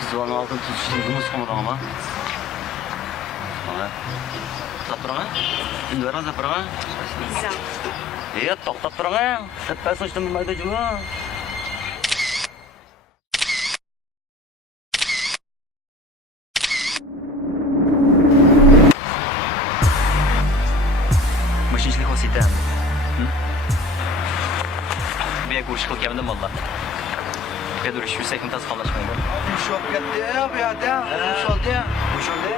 Kızıvanın altın tutuşturduğumuz kumurama. To'xtab Indira zapirama. To'xtab turing. Tepasi sochdan bilmaydi juma. Mashinchilik xosiyatan. Bu yerga urush qilgandim valla. Bu yerda urush yursak imtiyoz qolishmaydi. Urushib ketdi bu yerda. Urushildi.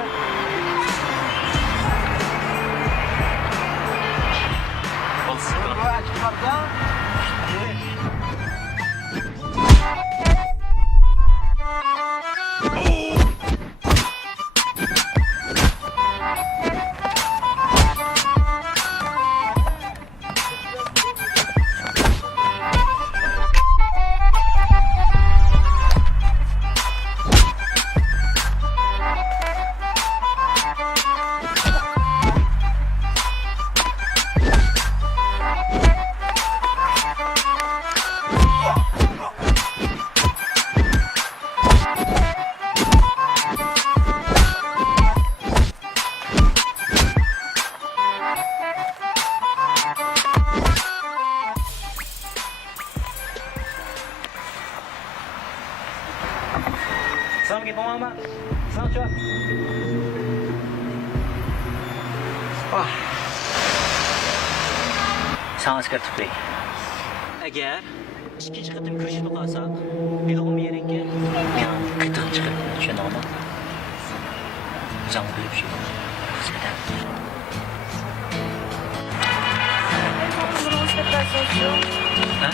Sana git mama. Sana çöp. Sana çıkartıp bey. Eğer ikkinchi qatim ko'chib qolsak, bilg'im yeringga qitin chiqib tushunaman. Can qo'yib shu. Ha?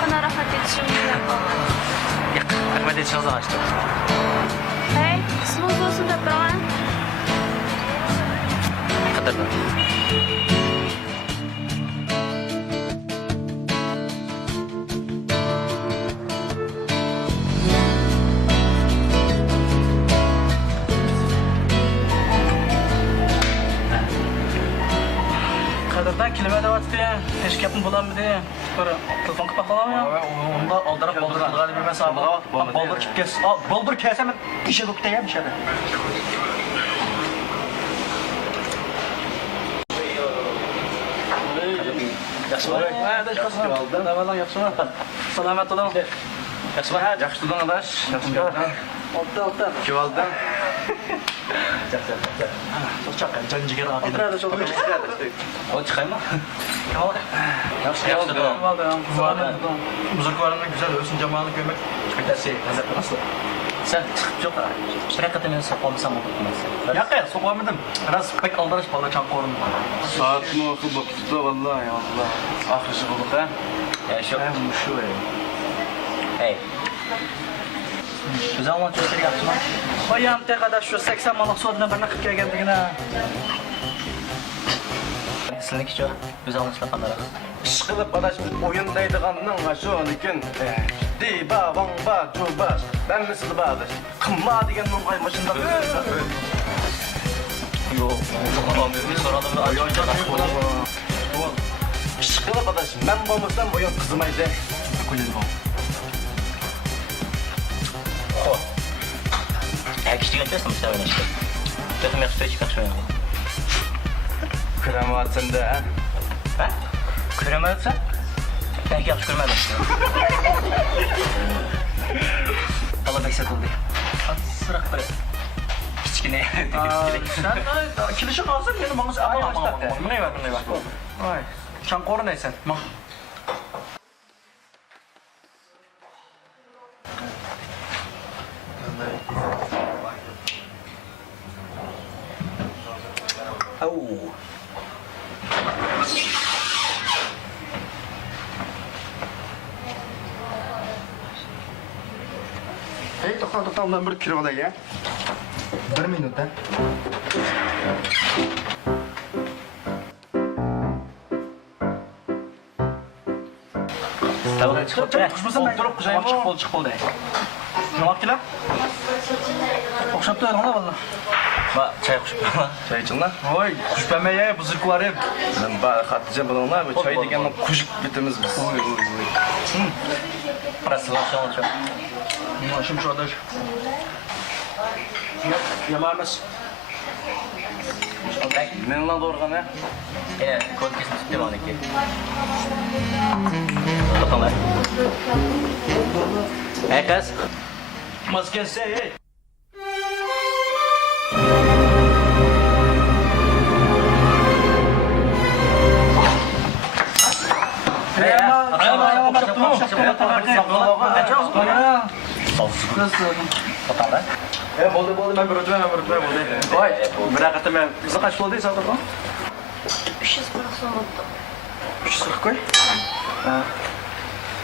Bana rahat etişim yapalım. Yo'q, rahmat aytishimizni ochdim. Hey, sinov bo'lsin deb turaman. Qadirman. Qadirdan kelma deyapti. Hech gapim bo'lamidi? Bir telefon qilib qo'yaman. Unda oldirib qoldirgan emas, boldir kelib kes. Boldir kelsa men ishga o'tayam ishada. Yaxshimi? Navadan yaxshimi? Salomat bo'ling. Yaxshimi? Yaxshi turing adash. Yaxshimi? Olta. Kevaldim. Çok canciger abi. O çıkayım mı? Yaxshi Buzurgvarını güzel ölsün cemaatini görmek ötesi hazır nasıl? Sen çıkıp çok bir kadının sokulmasa mı tutmazsın? Yok ya sokamadım. Biraz pek aldırış bana çan korun. Saat mı okul bakıttı vallahi Allah. Ahışı bulduk ha. Ya şu. Şu Hey. Güzel olan çocukları yaptım ha. Bayam tek kadar şu 80 manlık soduna bana 40 geldiğine. Sizlik şu. Güzel olmuşlar kanlara. Işkılıp adaşmış oyundaydıganның şu lekin ciddi ba van ba şu ba ben nasıl bağdaş kımma degan mungay maşında Yok. Bir soralım da ayonca da. Işkılıp adaş ben bolmasam oyun kızmaydı. Kulil bu. Herkes götürsün işte öyle işte. Götüm yakıştı çıkar şöyle. Kramatında ha. Ha? Kıramadıksa? Belki yapış kırmadım. Allah bekset oldu. Sırak böyle. Kiçkine. Sen kilişi kalsın benim bana sen başla. Bunu ver. Vay. Çan korun neysen. Hey to'xta men bir kirib olay ya. 1 minut ha. Tamam çıkıp be. Kuşmasın ben durup kuşayım. Çık bol. Yomak kilap. Okşap da öyle valla. Bak çay kuşup ama. Çay için lan. Oy kuş vermeye bu zırkı var hep. Ben bana Hatice bulunlar bu çay degandan kuşuk bitimiz biz. Prosilation çok. Şimdi şu adaş. Yamarmaz. Men lan doğurgan ha. Kod kesmiş tuttum onu ki. Toplamak. Hey kız. Maskesi hey. Bo'ldi, men bir o'tmay bo'ldi. Voy, biraqata men bizni qach bo'ldi, sotib 340 so'm bo'ldi. 340 qo'y. Ha.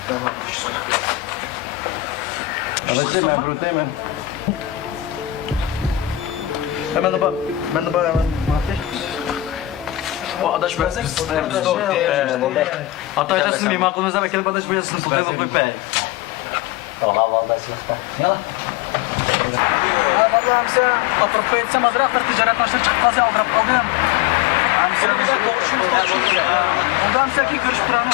Tamam, 340. Hatice ben bir öteyim. Hemen de bak, hemen. O adaş be. Biz de Ataytasın benim aklımıza belki adaş bu yazısını tutayım koyup be. Oha vallahi sınıfta. Yala. Vallahi hamsa oturup etsem adrak bir ticaret maçları çıkıp kalsa aldırıp kaldım. Hamsa bize konuşmuş. Ondan hamsa ki görüşüp duranı.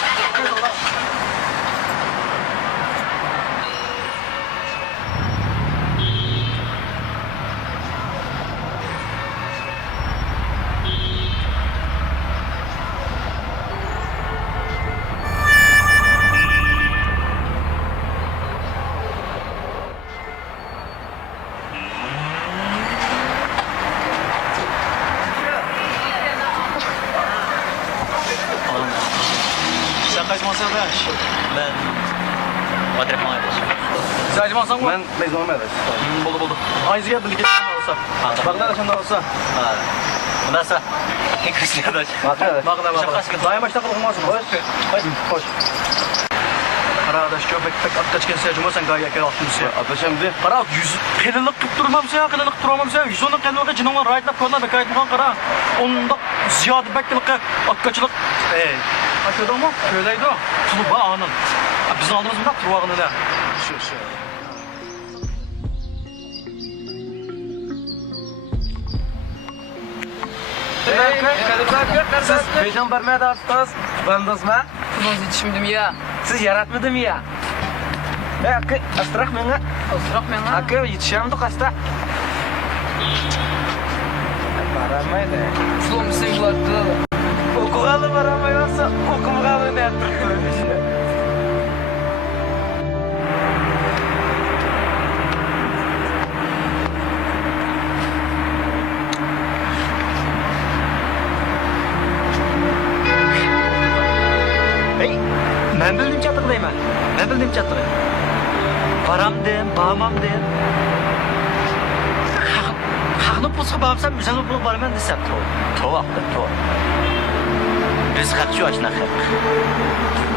Sen kaçmazsa adaş. Ben Madrid Maydaş. Sen kaçmazsan mı? Ben mezunum adaş. Buldu. Aynı geldi bir geçen olsa. Baklar aşağıda olsa. Ha. Nasıl? Kız arkadaş. Bakla. Daim başta kalmaz mı? Hoş. Arkadaş köpek pek atkaç kense acımazsan gayet gel altın üstüne. Ataşım de. Qara, yüz qiyinlik qilib turmamsa, qiyinlik turmamsa, yuzini qiyinlikqa jinonga raytlab ko'rna bekaytmagan qara. Unda ziyod beklikqa atkachilik. Aşağıdamı? Köydeydi o. Tulu ba anın. Biz aldığımız bunda turvağını da. Şu. Siz beyjan vermeye de attınız. Ben dostma. Kız içimdim ya. Siz yaratmadım ya. Akı, astrak mena. Osrak men ha. Akı yetişemdi kasta. Baramaydı. Sulum sevladı. Okugalı baramayasa okumugalı ne yaptırdı? Ben bildim çatırlayım ben. Bildim çatırlayım. Param deyim, bağmam deyim. Haqni pulsqa bağımsam, müzani pul baraman desem. To'vaqda to'v. Biz haqchi ochna haq.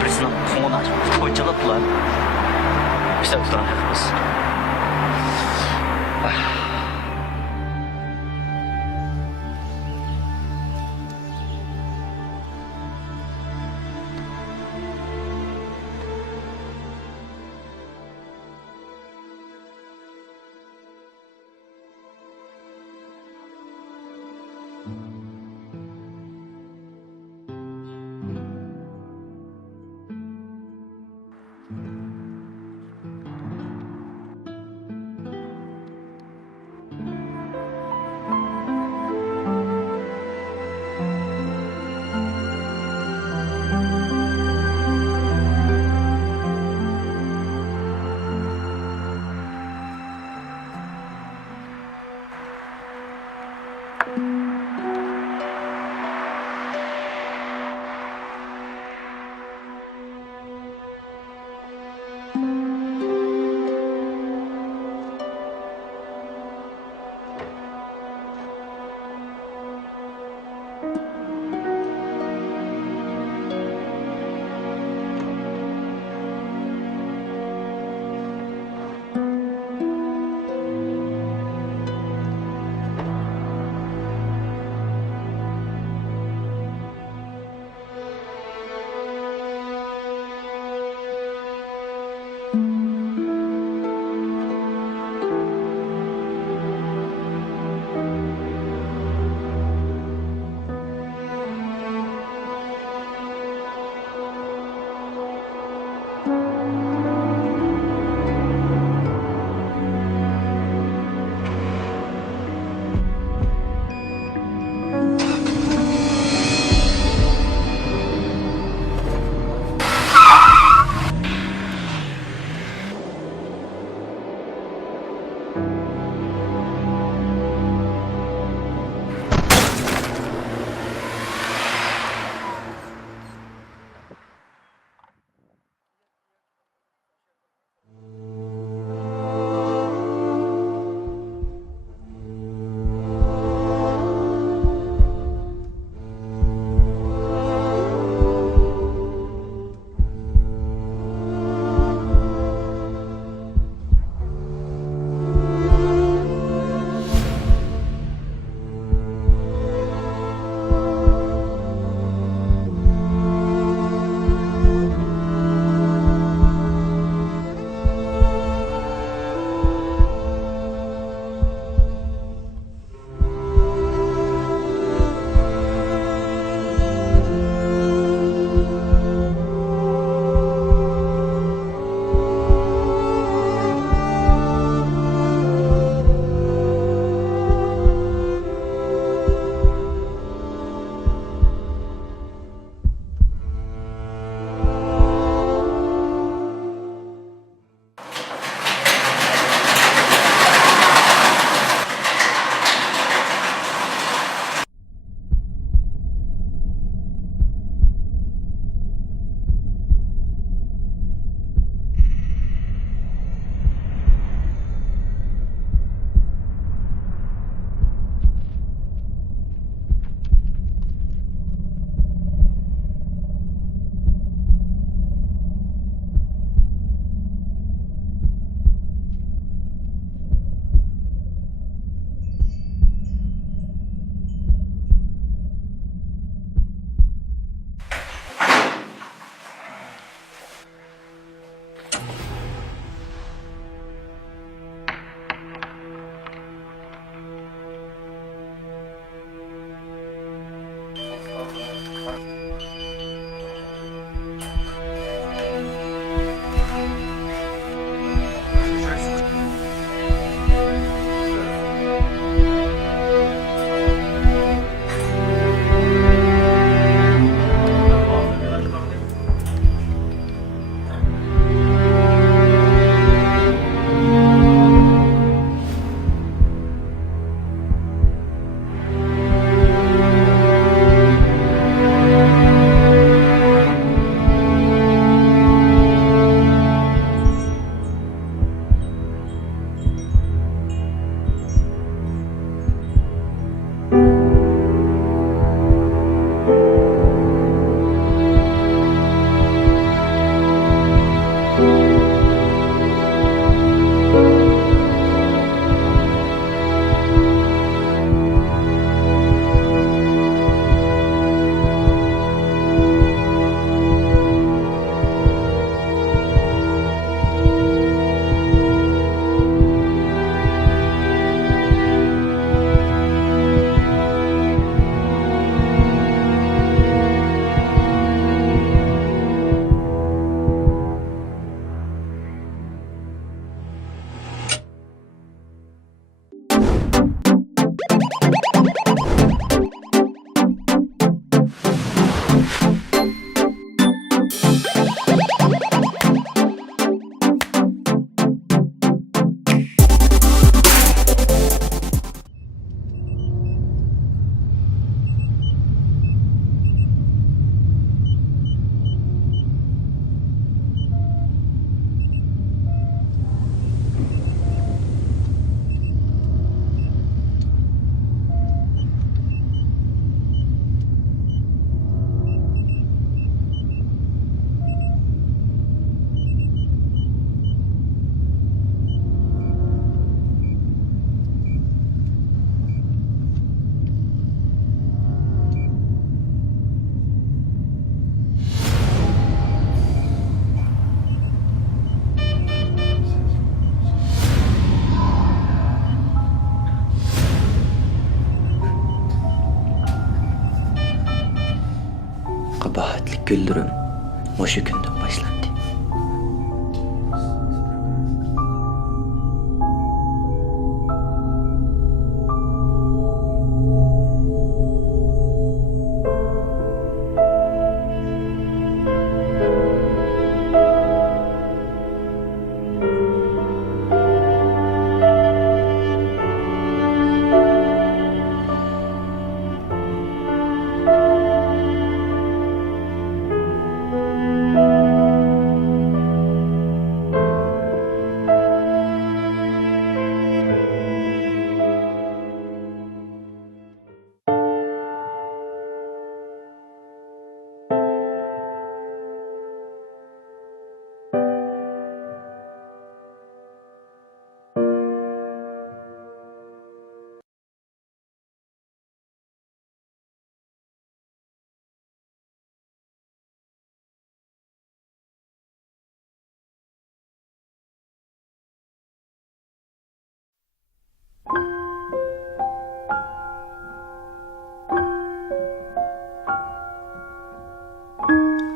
Birisini qo'ng'on ochib, qo'ychilib bular. Biz o'tiran haqimiz. günlerim muşu günden başlandı.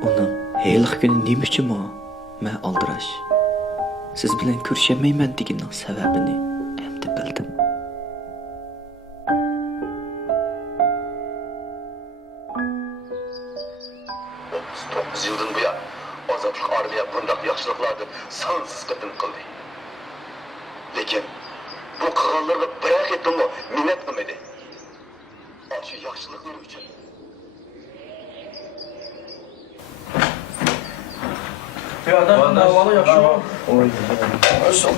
Onun heylik günü neyim için o? Ben aldıraş. Siz bilen görüşemeymen degenin sebebini endi bildim. Dokuz yıldan buyon ozodlik armiya bundoq yaxshiliklarni sonsiz qatim qildi. Lekin bu qilganlarga bir qitimmi minnat qilmadi. Shu yaxshiliklar uchun Ya adam havalı yakışıyor.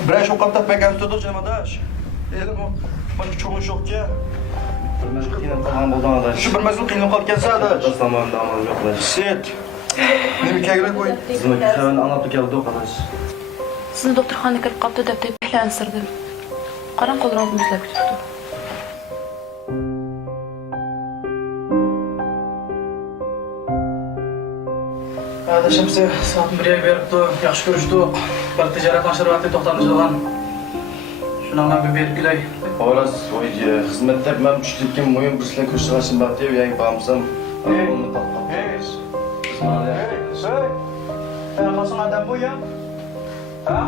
Birer çok kapta pek tutuyor canım adaş. Dedim o. Bana çok hoş yok ya. Yine tamam buldun adaş. Şu bir mesele kıyım kalk gelse adaş. Tamam tamam yok adaş. Sit. Benim hikayeye koy. Bizim hikayenin anlatıp geldi o adaş. Sizni doktorxonaga kirib qolibdi deb teplansirdim. Qarang, qo'llarimiz muzlab ketibdi. Adaşım size saat 1'e beripti, yaxshi ko'rishdik. Bir tijorat nashriyati to'xtamishgan. Shuni men bir berib kelay. Oras, oy, hizmetler ben üçlüküm, mühim bir silah kuşlaşım baktı, yani bağımsam. Onu tatlı. Söyle. Nasıl adam bu ya? Ha?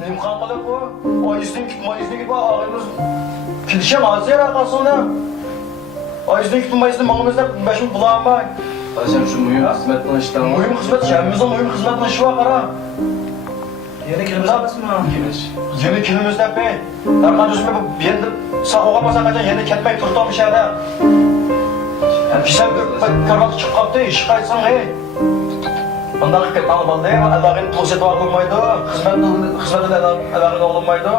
Neyim kalkalı bu? O izin git bak, ağırımız. Kilişem ağzı yer arkasında. O izin git, mağımızda beşim bulağım bak. Adaşım şu mühim hizmetten işten var. Mühim hizmet, şehrimizde mühim hizmetin işi var kara. Yeni kelimiz almasın mı? Yeni kilimizde bey. Erkan düzme bir yerde sağ basan kaçan yeni ketmek turtamış yerde. Kişisel karvatı çıkıp kaptı, işi kaçsan hey. Ondan ketmanı baldı, Allah'ın pulseti var olmaydı, hizmeti Allah'ın olmaydı.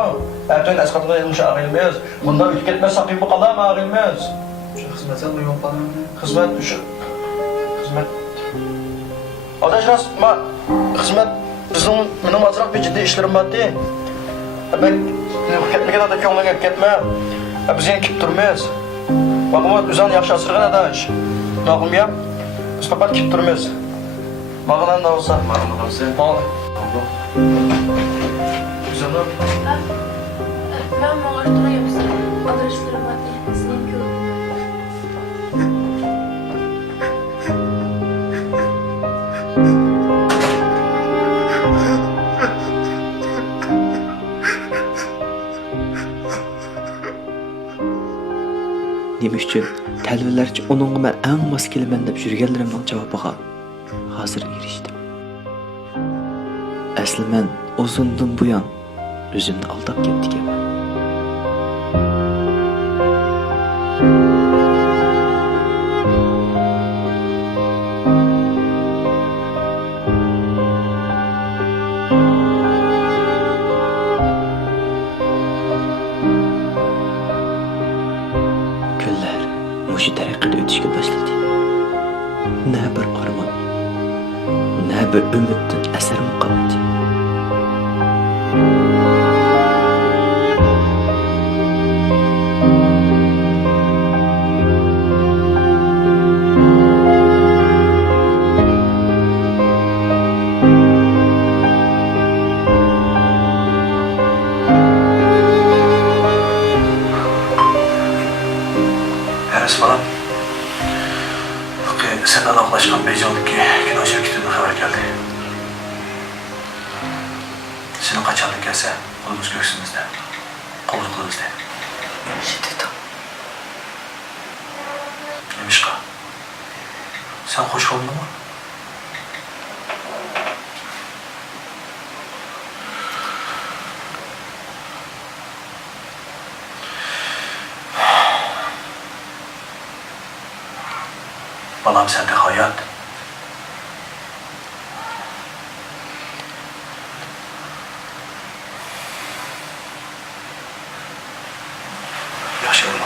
Ertuğun eskatında yanlış ağırılmaz. Bundan ülke etmez, sakın bu kadar mı ağırılmaz? Şu hizmetten mühim falan. Hizmet, hizmet. Adaş hizmet, benim azırak bir ciddi işlerim var değil. Ben ketmegen de köngüne ketme. Biz yine kip durmayız. Bakıma üzan yaxşı asırgan adaş. Nağım ya, biz kapat kip durmayız. Mağınan da olsa. Mağınan olsa. Mağınan. Güzelim. Men mağarıdırayım size. Adreslarim var. Sizin ko'rdim. Nima uchun talvalarcha uningga men eng mos kelaman deb yurganlarimning javobiga hozir erishdim. Asli men uzundan buyon o'zimni aldab ketganman. Kunlar mushu tariqada o'tishga boshladi. Na bir armon, na bir umiddan asarim qolmadi. Eres falan. Sen anlaşkan Akşam Beycan'daki kino şirketinden haber geldi. Senin kaçanlık gelse kolumuz göğsümüzde. Kollukluğumuzda. Şiddet. Nemişka? Sen hoş oldu mu? Balam sende hayat. Yaşayalım.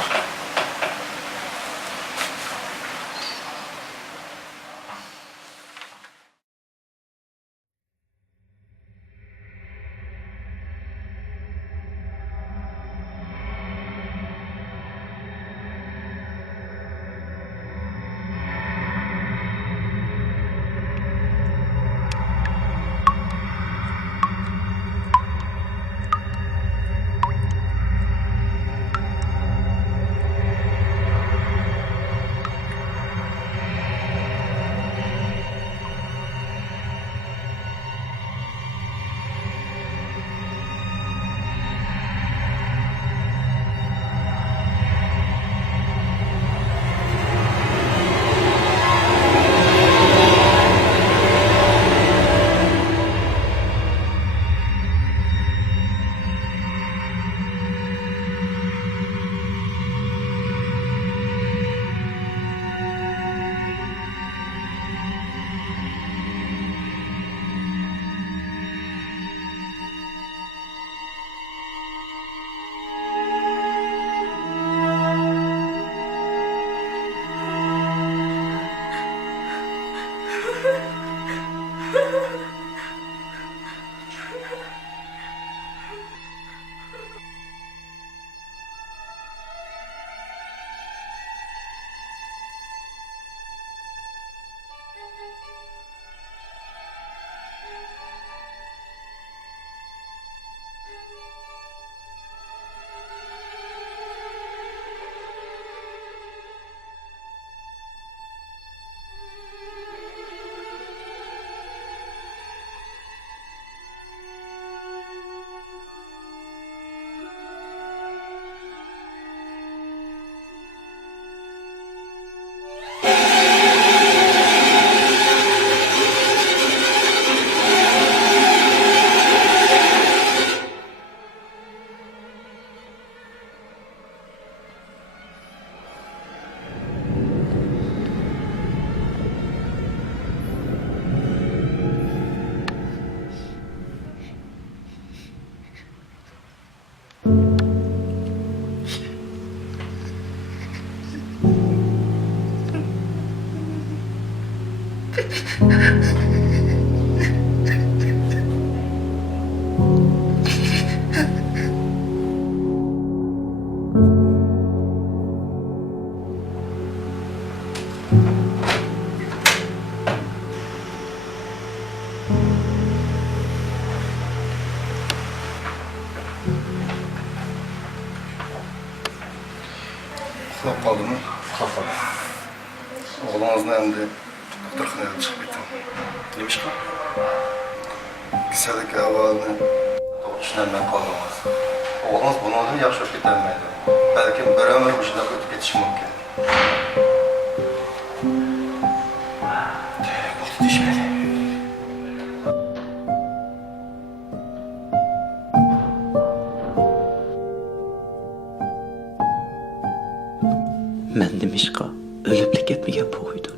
Uxlab qaldımı? Uxlab qoldim. Oğlanızın endi doktorxonaga chiqib ketdim. Nemişka? Kasallik ahvolini to'g'ri tushunolmay qoldingiz. O'g'lingiz bundan yaxshi bo'lib ketolmaydi. Balkim bir umr bu shunday o'tib ketishi mumkin. Bo'ldi deyishmaydi. Men Nemişka ölüplik ketmegen boğuydum.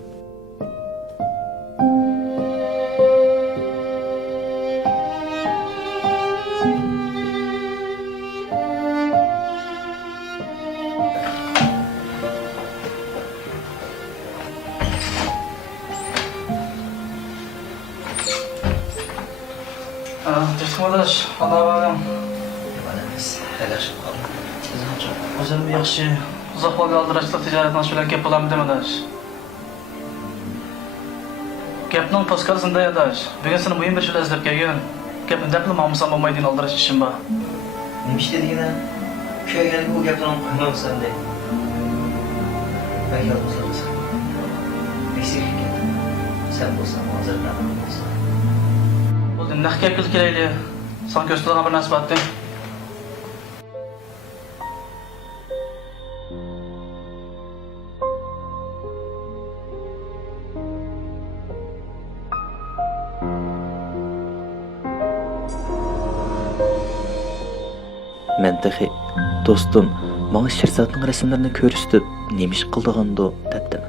Tirtmadaş, Allah bağlam. Emas, helashib qoldim. Sizlarcha O'zim yaxshi uzoq vaqt aldirashliq tijorat mas'uliyati gap qilamdi demadash. Gapning poskarasida adash. Bugun seni muhim bir shula izlab kelgan. Gapni dapli mamsan bo'lmaydigan aldirash ishim bor. nima ish dedigina? Kuygan bu gaplarni qo'ymamsan deb. Bakar o'zimiz. Eksik ekan. Sen bo'lsang hozir nima bo'lsa. Bo'ldi, naqqa kelayli. Son ko'rsatilgan bir narsa batdi. Men texi do'stim menga Shirzodning rasmlarini ko'rsatib, nima ish qildigando debdim.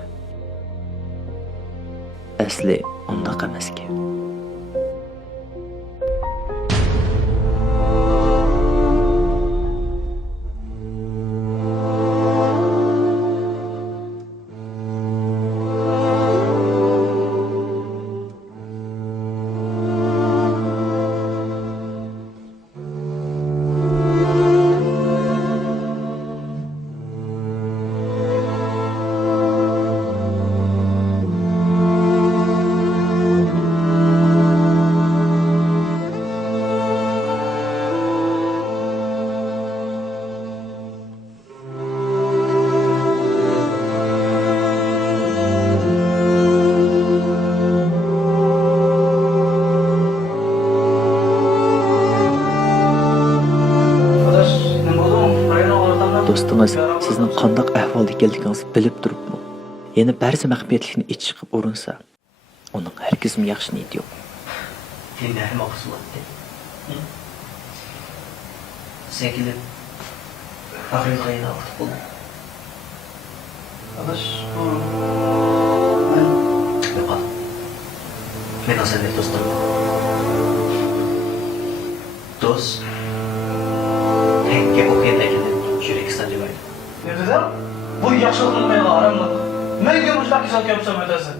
Asli undaq emaskan. Do'stingiz sizning qanday ahvolda ekanligingizni bilib turibmi? Yana ba'zi maxfiyatlikni ichish chiqib urinsa, uning hargizmi yaxshi niyati yo'q. Endi nima qilsayapti? Sen kelib haqiqatga vaqt bo'ldi. Adaş, bu Yo'qol. Men Asadbek do'stim. Do'st. Menga o'qiyotgan yurak sanjibay. ne dedi? Bu yaxshilik qilmaydi, aramlik. Menga mushlar kisal kelsa o'tasi.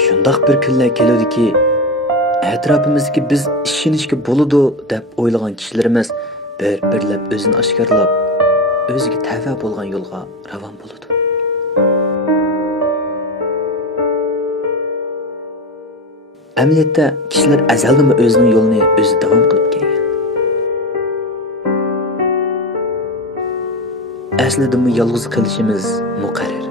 Shundaq bir kunlar keludiki, atrofimizdagi biz ishonishga bo'ladi deb o'ylagan kishilarimiz bir-birlab o'zini oshkorlab, o'ziga tava bo'lgan yo'lga ravon bo'ladi. Əməliyyatda kişilər əzəldən özünün yolunu özü davam qılıb kelgan. Əslində bu yalğız qilishimiz muqarrar.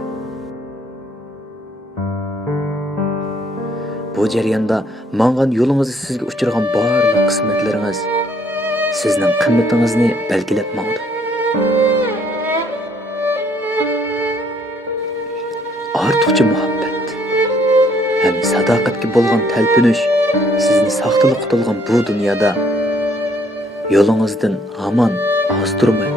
Bu jarayonda mang'an yo'lingizni sizga uchirgan barliq qismatlaringiz sizning qimmatingizni belgilab mangdi. Ortiqcha muhabbat ham sadoqatga bo'lgan talpinish sizni soxtalikqa to'lgan bu dunyoda yo'lingizdan hamon ozdirmay